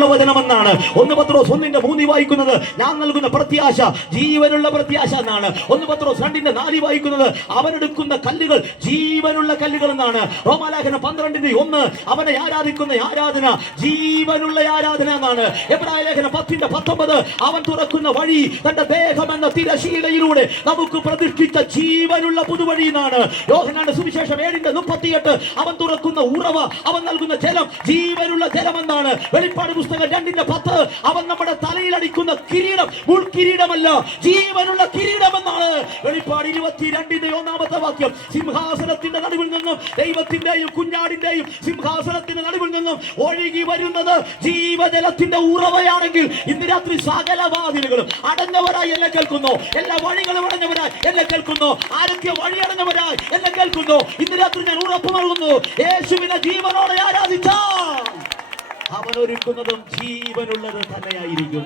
ജീവനുള്ള വചനമെന്നാണ്. 1 പത്രോസ് 1:3 വായിക്കുന്നത് ഞാൻ നൽകുന്ന പ്രത്യാശ ജീവനുള്ള പ്രത്യാശ എന്നാണ്. 1 പത്രോസ് 2:4 വായിക്കുന്നത് അവനെടുക്കുന്ന കല്ലുകൾ ജീവനുള്ള കല്ലുകൾ എന്നാണ്. റോമാലേഖനം 12:1 അവനെ ആരാധിക്കുന്ന ആരാധന ജീവനുള്ള ആരാധന എന്നാണ്. എബ്രായ ലേഖനം 10:19 അവൻ തുറക്കുന്ന വഴി തന്റെ ദേഹം എന്ന തിരശീലയിലൂടെ നമുക്ക് പ്രതിഷ്ഠിച്ച ജീവനുള്ള പുതുവഴി എന്നാണ്. യോഹന്നാന്റെ സുവിശേഷം 7:38 അവൻ തുറക്കുന്ന ഉറവ അവൻ നൽകുന്ന ജലം ജീവനുള്ള ജലം എന്നാണ്. വെളിപ്പാട് പുസ്തകം 2:10 അവൻ നമ്മുടെ തലയിൽ അടിക്കുന്ന കിരീടം മുൾക്കിരീടമല്ല ജീവനുള്ള കിരീടം എന്നാണ്. വെളിപ്പാട് 22:1 വാക്യം സിംഹാസനത്തിന്റെ നടുവിൽ നിന്നും ദൈവത്തിന്റെയും കുഞ്ഞാടിന്റെയും സിംഹാസനത്തിന്റെ നടുവിൽ നിന്നും ഒഴുകി വരുന്നത് ജീവജലത്തിന്റെ ഉറവയാണെങ്കിൽ ഇന്ന് രാത്രി സകല വാതിലുകളും അടഞ്ഞവരായി എന്നെ കേൾക്കുന്നു. എല്ലാ വഴികളും അടഞ്ഞവരായി എന്നെ കേൾക്കുന്നു. ആരൊക്കെ വഴി അടഞ്ഞവരായി എന്നെ കേൾക്കുന്നു. ഇന്ന് രാത്രി ഞാൻ ഉറപ്പ് നൽകുന്നു, യേശുവിനെ ജീവനോടെ ആരാധിച്ചാൽ അവൻ ഒരുക്കുന്നതും ജീവനുള്ളത് തന്നെയായിരിക്കും.